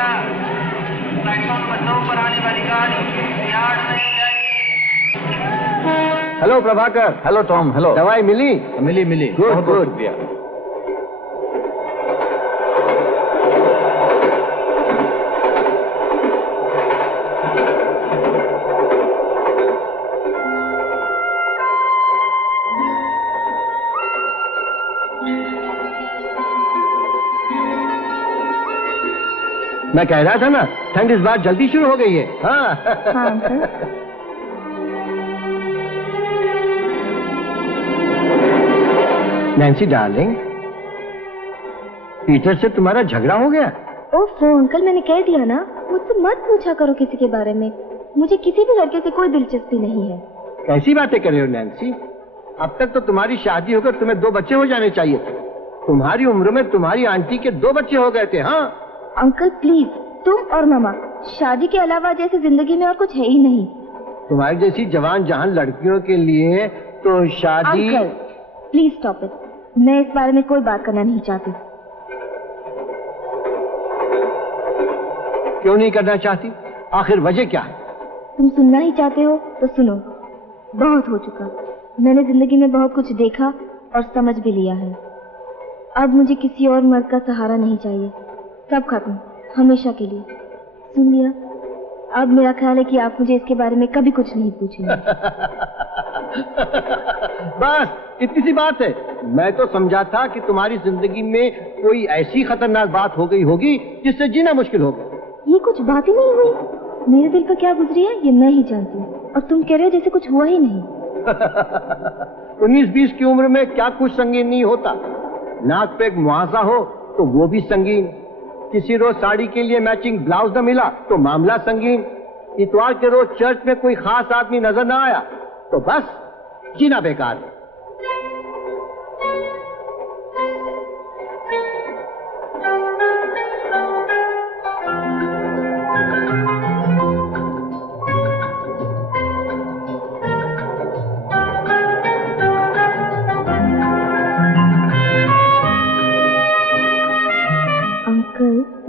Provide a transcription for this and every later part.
Platform number 2 पर आने वाली गाड़ी यार्ड से hello Prabhakar. Hello Tom. Hello. दवाई मिली? मिली। Good good. शुक्रिया। मैं कह रहा था ना, ठंड इस बार जल्दी शुरू हो गई है। हाँ। नैन्सी डार्लिंग, पीटर से तुम्हारा झगड़ा हो गया? ओफो अंकल, मैंने कह दिया ना, मुझसे मत पूछा करो किसी के बारे में। मुझे किसी भी लड़के से कोई दिलचस्पी नहीं है। कैसी बातें कर रहे हो नैन्सी? अब तक तो तुम्हारी शादी होकर तुम्हें 2 बच्चे हो जाने चाहिए थे। तुम्हारी उम्र में तुम्हारी आंटी के 2 बच्चे हो गए थे। हाँ अंकल प्लीज, तुम और मामा, शादी के अलावा जैसे जिंदगी में और कुछ है ही नहीं। तुम्हारी जैसी जवान जहान लड़कियों के लिए तो शादी। अंकल प्लीज स्टॉप इट, मैं इस बारे में कोई बात करना नहीं चाहती। क्यों नहीं करना चाहती? आखिर वजह क्या है? तुम सुनना ही चाहते हो तो सुनो। बहुत हो चुका, मैंने जिंदगी में बहुत कुछ देखा और समझ भी लिया है। अब मुझे किसी और मर्द का सहारा नहीं चाहिए। सब खत्म, हमेशा के लिए। सुन लिया? अब मेरा ख्याल है कि आप मुझे इसके बारे में कभी कुछ नहीं पूछेंगे। बस इतनी सी बात है। मैं तो समझा था कि तुम्हारी जिंदगी में कोई ऐसी खतरनाक बात हो गई होगी जिससे जीना मुश्किल होगा। ये कुछ बात ही नहीं हुई। मेरे दिल पर क्या गुजरी है ये मैं ही जानती हूँ, और तुम कह रहे हो जैसे कुछ हुआ ही नहीं। 19-20 की उम्र में क्या कुछ संगीन नहीं होता। नाक पे एक मुआवजा हो तो वो भी संगीन। किसी रोज साड़ी के लिए मैचिंग ब्लाउज न मिला तो मामला संगीन। इतवार के रोज चर्च में कोई खास आदमी नजर न आया तो बस जीना बेकार है।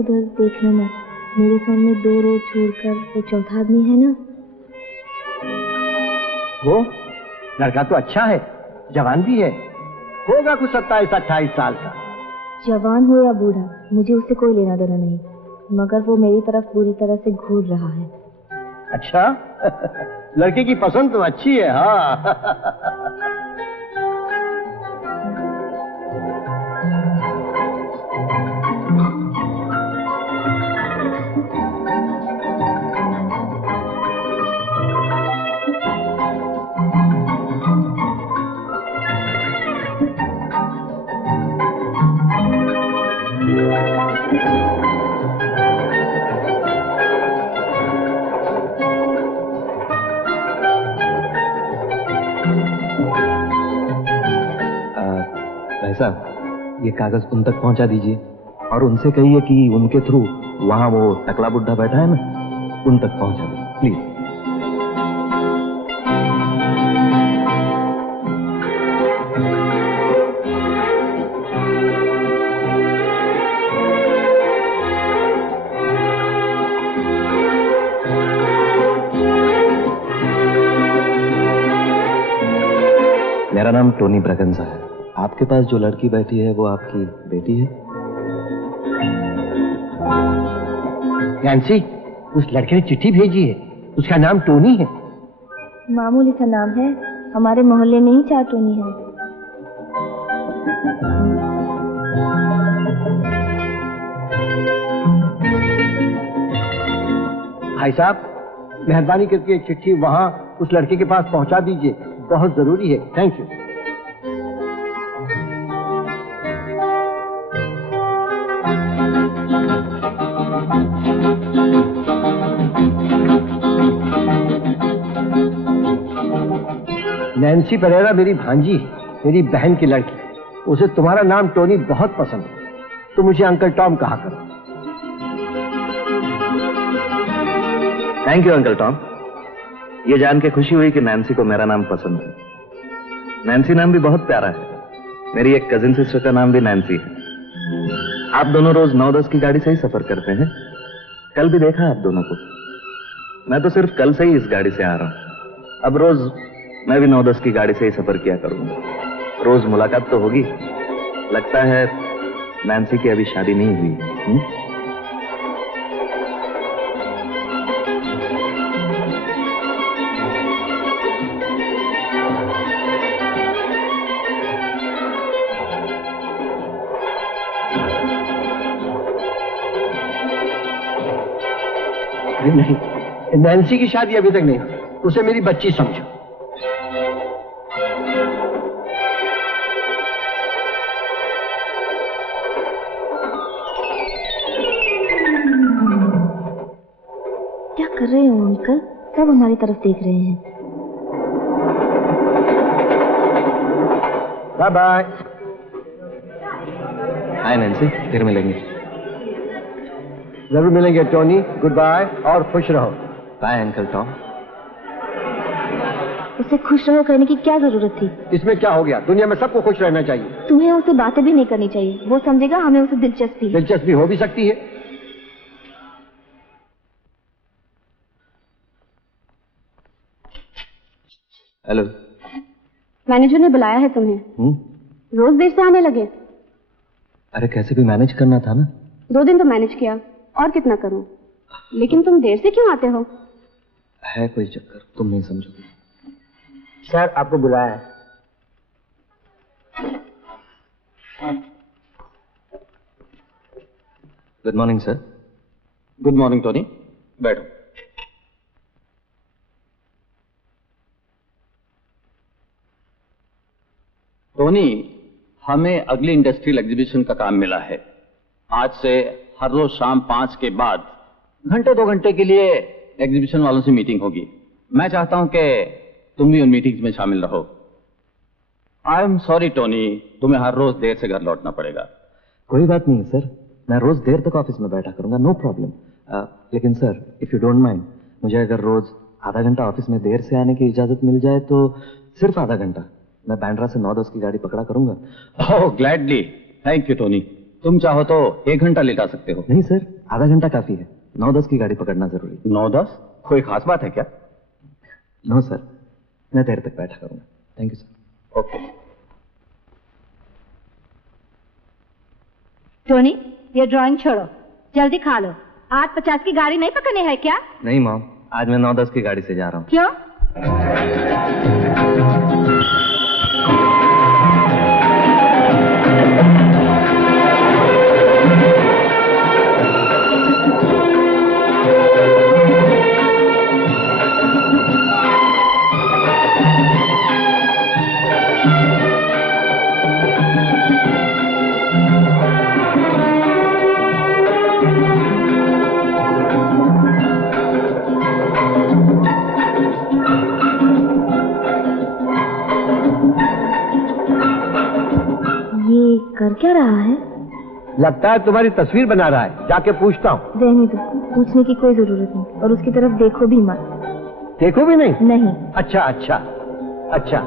उधर देखना मत, मेरे सामने 2 रोड छोड़कर वो चौथा आदमी है ना। वो लड़का तो अच्छा है, जवान भी है, होगा कुछ 27-28 साल का। जवान हो या बूढ़ा, मुझे उससे कोई लेना देना नहीं, मगर वो मेरी तरफ पूरी तरह से घूर रहा है। अच्छा? लड़के की पसंद तो अच्छी है। हाँ। ये कागज उन तक पहुंचा दीजिए और उनसे कहिए कि उनके थ्रू वहां वो टकला बुड्ढा बैठा है ना, उन तक पहुंचा दीजिए प्लीज। मेरा नाम टोनी ब्रगंजा है। आपके पास जो लड़की बैठी है वो आपकी बेटी है? नैन्सी, उस लड़के ने चिट्ठी भेजी है, उसका नाम टोनी है। मामूली सा नाम है, हमारे मोहल्ले में ही 4 टोनी है। भाई साहब, मेहरबानी करके चिट्ठी वहां उस लड़के के पास पहुंचा दीजिए, बहुत जरूरी है। Thank you. नैन्सी परेरा मेरी भांजी है, मेरी बहन की लड़की। उसे तुम्हारा नाम टोनी बहुत पसंद है, तो मुझे अंकल टॉम कहा करो। Thank you uncle Tom. ये जान के खुशी हुई कि नैन्सी को मेरा नाम पसंद है। नैन्सी नाम भी बहुत प्यारा है। मेरी एक कजिन सिस्टर का नाम भी नैन्सी है। आप दोनों रोज 9-10 की गाड़ी से ही सफर करते हैं? कल भी देखा आप दोनों को। मैं तो सिर्फ कल से ही इस गाड़ी से आ रहा हूं। अब रोज मैं भी 9-10 की गाड़ी से ही सफर किया करूंगा। रोज मुलाकात तो होगी। लगता है नैन्सी की अभी शादी नहीं हुई। नहीं, नैन्सी की शादी अभी तक नहीं, उसे मेरी बच्ची समझो। क्या कर रहे हो अंकल? सब हमारी तरफ देख रहे हैं। Bye bye. हाय नैन्सी, फिर मिलेंगे। जरूर मिलेंगे टोनी। गुड बाय और खुश रहो। Bye uncle Tom. उसे खुश रहो कहने की क्या जरूरत थी? इसमें क्या हो गया? दुनिया में सबको खुश रहना चाहिए। तुम्हें उसे बातें भी नहीं करनी चाहिए। वो समझेगा हमें उसे दिलचस्पी है। दिलचस्पी हो भी सकती है। हेलो। मैनेजर ने बुलाया है तुम्हें। रोज देर से आने लगे। अरे कैसे भी मैनेज करना था ना। 2 दिन तो मैनेज किया, और कितना करूं? लेकिन तुम देर से क्यों आते हो? है कोई चक्कर, तुम नहीं समझोगे। सर आपको बुलाया है। Good morning sir. Good morning Tony, बैठो। टोनी, हमें अगली इंडस्ट्रियल एग्जीबिशन का काम मिला है। आज से हर रोज शाम 5 के बाद घंटे 2 घंटे के लिए एग्जीबिशन वालों से मीटिंग होगी। मैं चाहता हूं कि तुम भी उन मीटिंग्स में शामिल रहो। आई एम सॉरी टोनी, तुम्हें हर रोज देर से घर लौटना पड़ेगा। कोई बात नहीं सर, मैं रोज देर तक ऑफिस में बैठा करूंगा, नो प्रॉब्लम। लेकिन sir if you don't mind, मुझे अगर रोज आधा घंटा ऑफिस में देर से आने की इजाजत मिल जाए तो सिर्फ आधा घंटा मैं बैंड्रा से 9-10 की गाड़ी पकड़ा करूंगा। ओह ग्लैडली, थैंक यू टोनी। तुम चाहो तो 1 घंटा लेट आ सकते हो। नहीं सर, आधा घंटा काफी है। 9-10 की गाड़ी पकड़ना जरूरी। 9-10 कोई खास बात है क्या? नो सर, मैं देर तक बैठा करूंगा। Thank you sir. Okay. Tony, ये ड्राइंग छोड़ो, जल्दी खा लो। 8:50 की गाड़ी नहीं पकड़नी है क्या? नहीं मॉम, आज मैं 9-10 की गाड़ी से जा रहा हूँ। क्यों? कर क्या रहा है? लगता है तुम्हारी तस्वीर बना रहा है। जाके पूछता हूँ। रहने दो, पूछने की कोई जरूरत नहीं। और उसकी तरफ देखो भी मत। देखो भी नहीं? नहीं। अच्छा अच्छा अच्छा।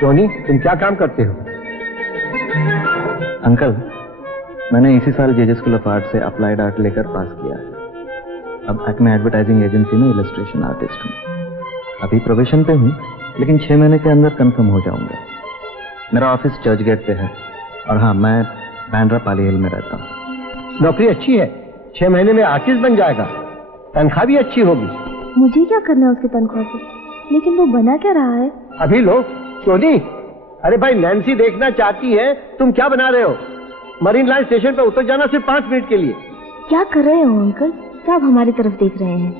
टोनी, तुम क्या काम करते हो? अंकल, मैंने इसी साल जेजे स्कूल ऑफ आर्ट से अप्लाइड आर्ट लेकर पास किया है। अब एक्मे एडवर्टाइजिंग एजेंसी में इलस्ट्रेशन आर्टिस्ट हूँ। अभी प्रोबेशन पे हूँ, लेकिन 6 महीने के अंदर कंफर्म हो जाऊंगा। मेरा ऑफिस चर्च गेट पे है और हाँ, मैं बैंड्रा पाली हिल में रहता हूँ। नौकरी अच्छी है, 6 महीने में आर्टिस्ट बन जाएगा। तनख्वाह भी अच्छी होगी। मुझे क्या करना है उसके तनख्वाह से? लेकिन वो बना क्या रहा है? अभी लो। टोनी, अरे भाई, नैन्सी देखना चाहती है, तुम क्या बना रहे हो? मरीन लाइन स्टेशन पर उतर जाना सिर्फ 5 मिनट के लिए। क्या कर रहे हो अंकल? सब हमारी तरफ देख रहे हैं।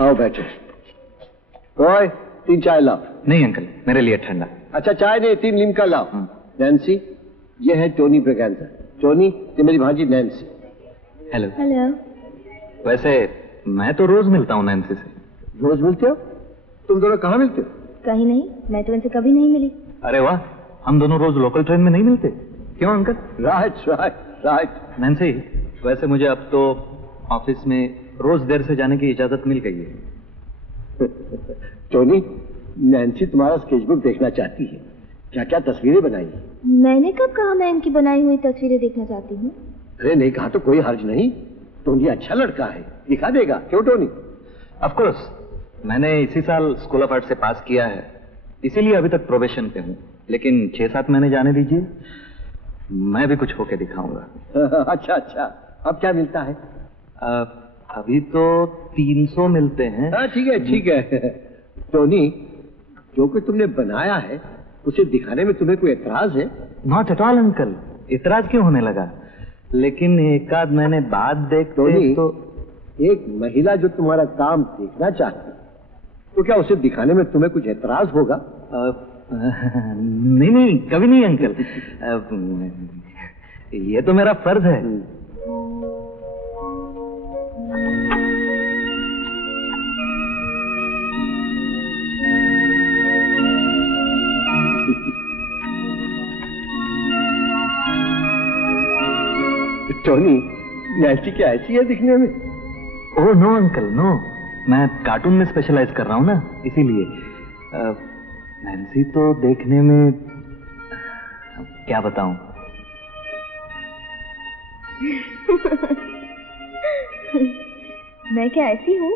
आओ बैठे। ओए, 3 चाय लाओ। नहीं अंकल, मेरे लिए ठंडा। अच्छा, चाय नहीं, 3 लिम्का लाओ। नैन्सी, ये है टोनी ब्रेगेंजा। टोनी, ये मेरी भांजी नैन्सी। हेलो। हेलो। वैसे मैं तो रोज मिलता हूँ नैन्सी से। रोज मिलते हो? तुम दोनों कहाँ मिलते हो? कहीं नहीं, मैं तो इनसे कभी नहीं मिली। अरे वाह, हम दोनों रोज लोकल ट्रेन में नहीं मिलते? क्यों uncle? Right right right. Nancy, वैसे मुझे अब तो ऑफिस में रोज देर से जाने की इजाजत मिल गई है। टोनी, नैन्सी तुम्हारा स्केचबुक देखना चाहती है। क्या क्या तस्वीरें बनाई है? मैंने कब कहा मैं इनकी बनाई हुई तस्वीरें देखना चाहती हूँ? अरे नहीं कहा तो कोई हर्ज नहीं। टोनी अच्छा लड़का है, दिखा देगा। क्यों टोनी? ऑफ कोर्स, मैंने इसी साल स्कूल ऑफ आर्ट से पास किया है, इसीलिए अभी तक प्रोबेशन पे हूँ। लेकिन 6-7 महीने जाने दीजिए, मैं भी कुछ होके दिखाऊंगा। अच्छा अच्छा, अब क्या मिलता है? अभी तो 300 मिलते हैं। हाँ ठीक है ठीक है। टोनी, जो कुछ तुमने बनाया है उसे दिखाने में तुम्हें कोई एतराज है? नॉट एट ऑल अंकल, इतराज क्यों होने लगा? लेकिन एक आध महीने बाद देखते टोनी, तो एक महिला जो तुम्हारा काम देखना चाहती है, तो क्या उसे दिखाने में तुम्हें कुछ एतराज होगा? नहीं नहीं, कभी नहीं अंकल। ये तो मेरा फर्ज है। टोनी, नैन्सी क्या ऐसी है दिखने में? ओह नो अंकल नो, मैं कार्टून में स्पेशलाइज कर रहा हूँ ना, इसीलिए। नैन्सी तो देखने में क्या बताऊं। मैं क्या ऐसी हूँ?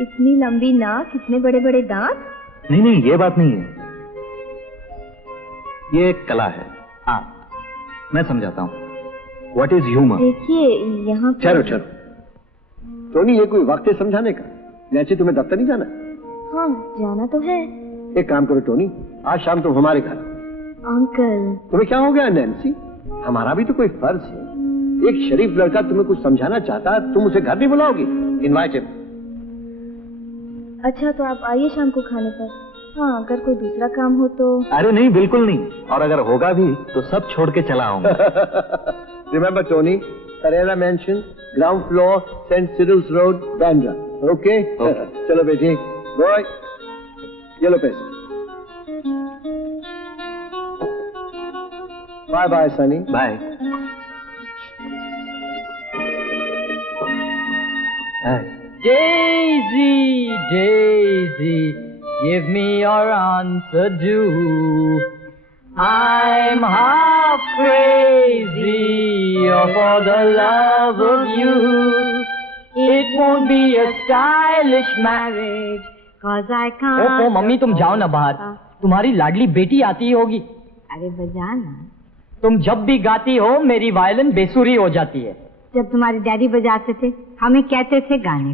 इतनी लंबी नाक, इतने बड़े बड़े दांत? नहीं नहीं, ये बात नहीं है, ये एक कला है। हाँ, मैं समझाता हूँ। What is humour? देखिए यहाँ पर... चलो चलो टोनी, ये कोई वक्त है समझाने का? नैन्सी, तुम्हें दफ्तर नहीं जाना? हाँ, जाना तो है। एक काम करो टोनी, आज शाम तुम हमारे घर। अंकल, तुम्हें क्या हो गया नैन्सी? हमारा भी तो कोई फर्ज है। एक शरीफ लड़का तुम्हें कुछ समझाना चाहता है, तुम उसे घर नहीं बुलाओगी? Invite him. अच्छा तो आप आइए शाम को खाने पर। हाँ, अगर कोई दूसरा काम हो तो... अरे नहीं, बिल्कुल नहीं, और अगर होगा भी तो सब छोड़ के चला आऊंगा। Remember Tony, Pereira Mansion, ground floor, St. Cyril's Road, Bandra. Okay? Okay. चलो बेटी, boy, ये लो पैसे। Bye bye Sunny. Bye. Daisy, Daisy, give me your answer, do. I'm half crazy for the love of you. It won't be a stylish marriage, 'cause I can't. ओहो mummy, तुम जाओ ना बाहर, तुम्हारी लाडली बेटी आती होगी। अरे बजा ना। तुम जब भी गाती हो मेरी वायलिन बेसुरी हो जाती है। जब तुम्हारे डैडी बजाते थे हमें कहते थे गाने